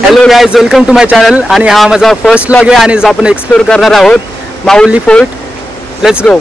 Hello guys, welcome to my channel. आणि हा माझा फर्स्ट व्लॉग आहे आणि आपण एक्सप्लोर करणार आहोत Mahuli fort. Let's go.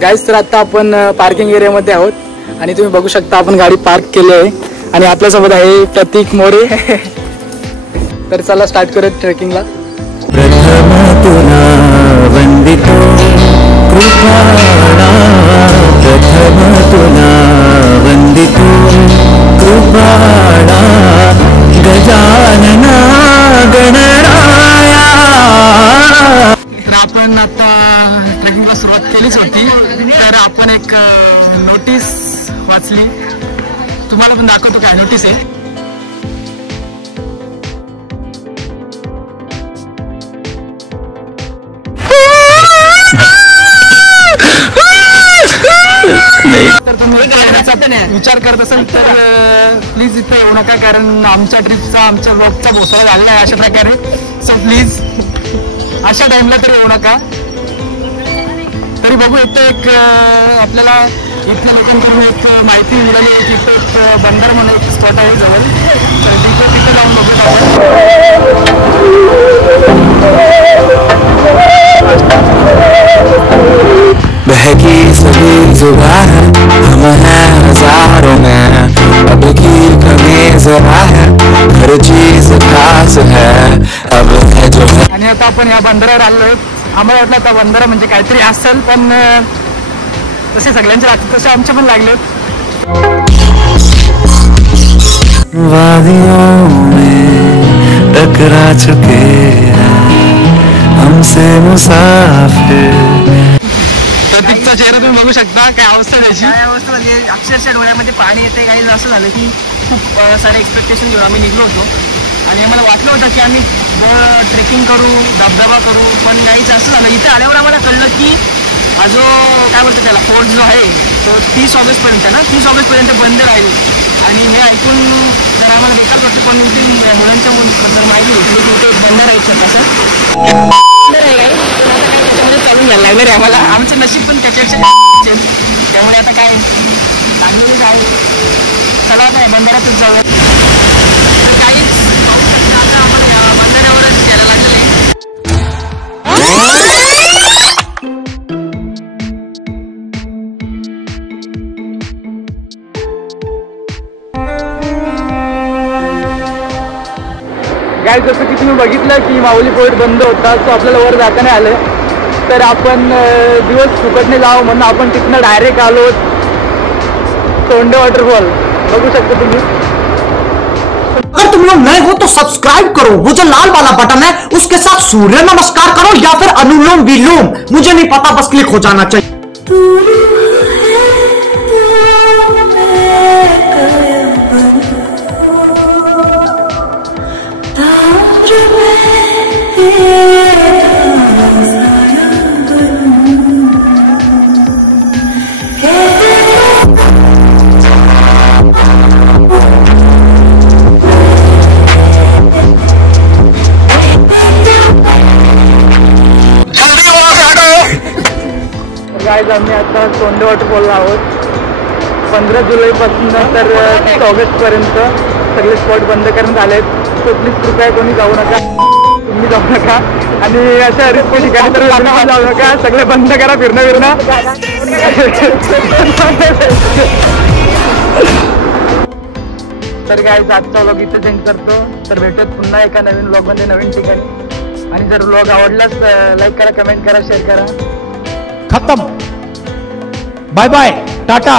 Guys, तर आता आपण पार्किंग एरियामध्ये आहोत आणि तुम्ही बघू शकता आपण गाडी पार्क केली आहे आणि आपल्यासोबत आहे प्रतीक मोरे. तर चला स्टार्ट करूया ट्रेकिंगला. आपण आता ट्रेकिंगला सुरुवात केलीच होती, तर आपण एक नोटीस वाचली, तुम्हाला पण दाखवतो काय नोटीस आहे. तर तुम्ही विचार करत असाल तर प्लीज इथे येऊ नका, कारण आमच्या ट्रिपचा आमच्या ब्लॉगचा भोसरा झालेला आहे अशा प्रकारे. सो प्लीज अशा टाइमला तरी येऊ नका. तरी बघू, इथे एक आपल्याला इथल्या लोकांकडून एक माहिती मिळाली आहे की इथे एक बंदर म्हणून एक स्पॉट आहे जवळ, तर तिथे जाऊन बघू. बहकी सभी जुबान हम हैं हजारों में, अब की कमी जरा है, हर चीज खास है अब है जो है. आणि आता आपण या बंदरावर आलोय. आम्हाला वाटलं आता बंदर म्हणजे काहीतरी असेल, पण तसे सगळ्यांचे लागतात तसे आमचे पण लागले. वादियों में टकरा चुके हैं हमसे मुसाफिर. प्रतीकचा चेहरा तुम्ही बघू शकता, काय अवस्था त्याची. काय अवस्था म्हणजे अक्षरशः डोळ्यामध्ये पाणी येते. काही असं झालं की खूप सारे एक्सपेक्टेशन घेऊन आम्ही निघलो होतो आणि आम्हाला वाटलं होतं की आम्ही ट्रेकिंग करू, धबधबा करू, पण काहीच असं झालं. इथे आल्यावर आम्हाला कळलं की हा जो काय बोलतो त्याला फोर्ट जो आहे तो 30 ऑगस्टपर्यंत ना 30 ऑगस्टपर्यंत बंद राहील. आणि हे ऐकून तर आम्हाला बेकार वाटतं, पण इथे मुलांच्या बद्दल माहिती होती की इथे बंद राहील छोटासा चालून घ्यायला लागलं रे आम्हाला. आमचं नशीब पण त्याच्यापेक्षा, त्यामुळे आता काय लागलेलीच आहे. चला आता बंधाऱ्यातच जाऊया. काहीच आता आम्हाला बंधाऱ्यावरच घ्यायला लागलेलं आहे. गाइस, जसं की तुम्ही बघितलं की माहुली फोर्ट बंद होता, सो आपल्याला वर जाता नाही आलं. तर आपण दिवस फुकटने जावं म्हणून आपण तिथनं डायरेक्ट आलो तोंडे वॉटरफॉल. बघू शकता तुम्ही. अगर तुम लोग नए हो तो सब्सक्राइब करो, वो जो लाल वाला बटन है उसके साथ सूर्य नमस्कार करो या फिर अनुलोम विलोम, मुझे नहीं पता, बस क्लिक हो जाना चाहिए. गाइस, आम्ही आता तोंडे वॉटरफॉलला आहोत. 15 जुलैपासून तर 30 ऑगस्टपर्यंत सगळे स्पॉट बंद करण्यात आले आहेत. सो प्लीज कृपया कोणी जाऊ नका, तुम्ही जाऊ नका. आणि अशा रिस्की ठिकाणी तर जाऊ नका. सगळे बंद करा फिरणं. तर गाइस, आजचा व्लॉग इथे सेंड करतो. तर भेटत पुन्हा एका नवीन व्लॉगमध्ये नवीन ठिकाणी. आणि जर व्लॉग आवडलाच लाईक करा, कमेंट करा, शेअर करा. खत्म. Bye bye, Tata.